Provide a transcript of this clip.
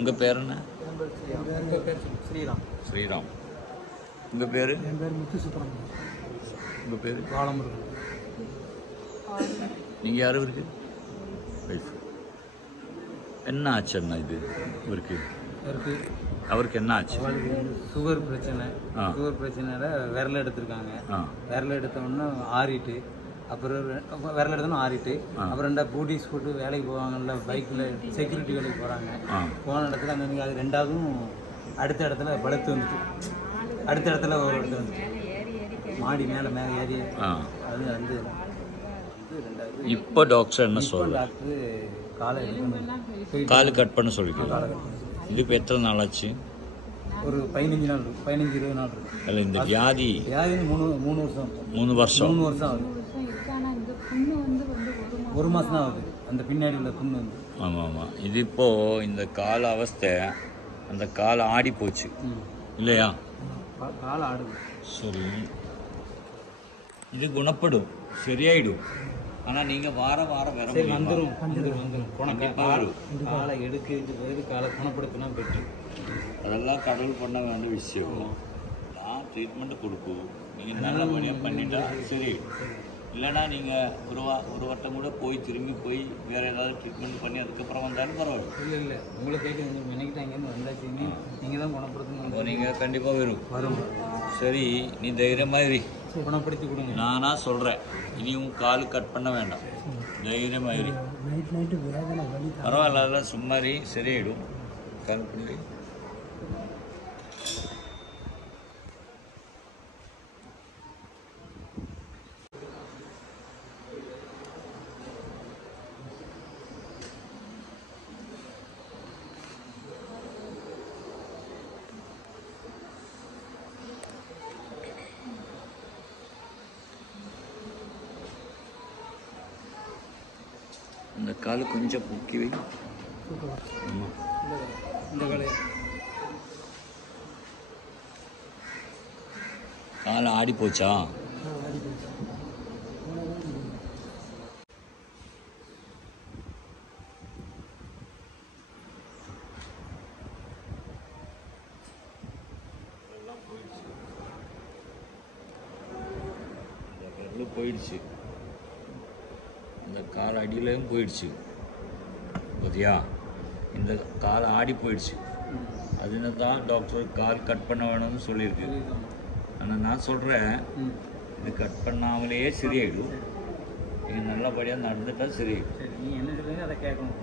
உங்கள் பேர் என்ன? ஸ்ரீராம். ஸ்ரீராம். உங்கள் பேர்? என் பேர் முத்து சுப்பிரமணியம். உங்கள் பேர்? பாலமுருகன். நீங்கள் யாரும் இருக்கு வைஃப்? என்ன ஆச்சு அண்ணா இது இவருக்கு? அவருக்கு என்ன ஆச்சு? சுகர் பிரச்சனை. சுகர் பிரச்சனையில விரல் எடுத்திருக்காங்க. விரல் எடுத்தோன்னா ஆறிட்டு, அப்புறம் விரல் எடுத்தோன்னா ஆறிட்டு, அப்புறம் ரெண்டா பூட்டிஸ் போட்டு வேலைக்கு போவாங்கல்ல, பைக்கில் செக்யூரிட்டி வேலைக்கு போகிறாங்க. போன இடத்துல அங்கே அது ரெண்டாவதும் அடுத்த இடத்துல படுத்து வந்துட்டு, அடுத்த இடத்துல ஒரு இடத்துல வந்துட்டு மாடி மேலே ஏறி அது வந்து ரெண்டாவது. இப்போ டாக்டர் என்ன சொல்றாரு? டாக்டர் காலு கட் பண்ண சொல்லிருக்காங்க. இதுக்கு எத்தனை நாள் ஆச்சு? ஒரு 15 நாள், 15-20 நாள் இருக்கு. இல்லை இந்த வியாதி 3 வருஷம். 3 வருஷம். 3 வருஷம் ஆகுது. 1 மாதம் தான் ஆகுது அந்த பின்னாடி உள்ள புண்ணு வந்து. ஆமாம் ஆமாம். இது இப்போது இந்த கால அவஸ்தை, அந்த கால் ஆடி போச்சு இல்லையா? கால் ஆடுது. சரி, இது குணப்படும், சரியாயிடும். ஆனால் நீங்கள் வாரம் வர வந்துடும். காலை எடுக்கிறதுக்கு பிறகு காலை குணப்படுத்தினா பெற்று. அதெல்லாம் கடவுள் பண்ண வேண்டிய விஷயம். நான் ட்ரீட்மெண்ட்டு கொடுக்கும், நீங்கள் நல்லபடியாக பண்ணிட்டா சரி. இல்லைனா நீங்கள் ஒரு வட்டம் கூட போய் திரும்பி போய் வேறு ஏதாவது ட்ரீட்மெண்ட் பண்ணி அதுக்கப்புறம் வந்தாலும் பரவாயில்ல. இல்லை உங்களை கேட்டு நினைக்கிட்டு அங்கேருந்து வந்தாச்சுன்னு நீங்கள் தான் குணப்படுத்தணும். நீங்கள் கண்டிப்பாக வரும். சரி, நீ தைரியமாக குணப்படுத்தி கொடுங்க. நானாக சொல்கிறேன், இனியும் காலு கட் பண்ண வேண்டாம், தைரியமாக பரவாயில்ல. அதெல்லாம் சும்மாரி சரியாயிடும். கால் பண்ணி இந்த காலு கொஞ்சம் பொக்கி வை. ஆமாம், இந்த காலையை கால் ஆடி போச்சா? போயிடுச்சு, இந்த கால் அடியிலையும் போயிடுச்சு பார்த்தியா? இந்த கால் ஆடி போயிடுச்சு. அதுன்னு தான் டாக்டர் கால் கட் பண்ண வேணும்னு சொல்லியிருக்கு. ஆனால் நான் சொல்கிறேன், இது கட் பண்ணாமலேயே சரியாயிடும். நீங்கள் நல்லபடியாக நடந்துட்டால் சரியாயிடும். நீ என்ன சொல்லுங்க அதை கேட்கணும்.